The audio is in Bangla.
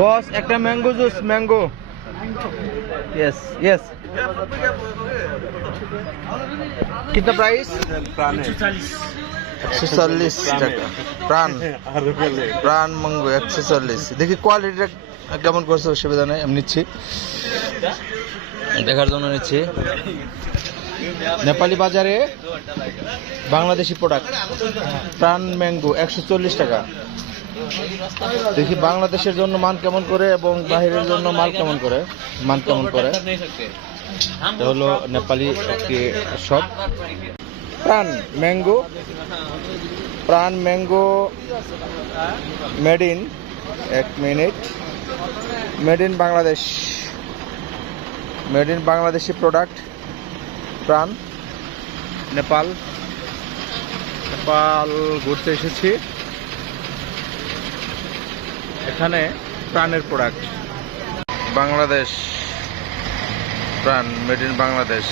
বস একটা mango juice, mango. Yes yes. कितना प्राइस? 140 টাকা প্রাণ। প্রাণ ম্যাঙ্গো 140। দেখি কোয়ালিটিটা কেমন করছে, অসুবিধা নেই, আমি নিচ্ছি, দেখার জন্য নিচ্ছি। নেপালি বাজারে বাংলাদেশি প্রোডাক্ট প্রাণ ম্যাঙ্গো 140 টাকা। দেখি বাংলাদেশের জন্য মান কেমন করে এবং বাহিরের জন্য মান কেমন করে। এটা হলো নেপালি একটি শপ। প্রাণ ম্যাঙ্গো মেড ইন, এক minute, made in Bangladesh, made in Bangladeshi product. প্রাণ নেপাল ঘুরতে এসেছি, এখানে প্রাণের প্রোডাক্ট বাংলাদেশ, প্রাণ মেড ইন বাংলাদেশ।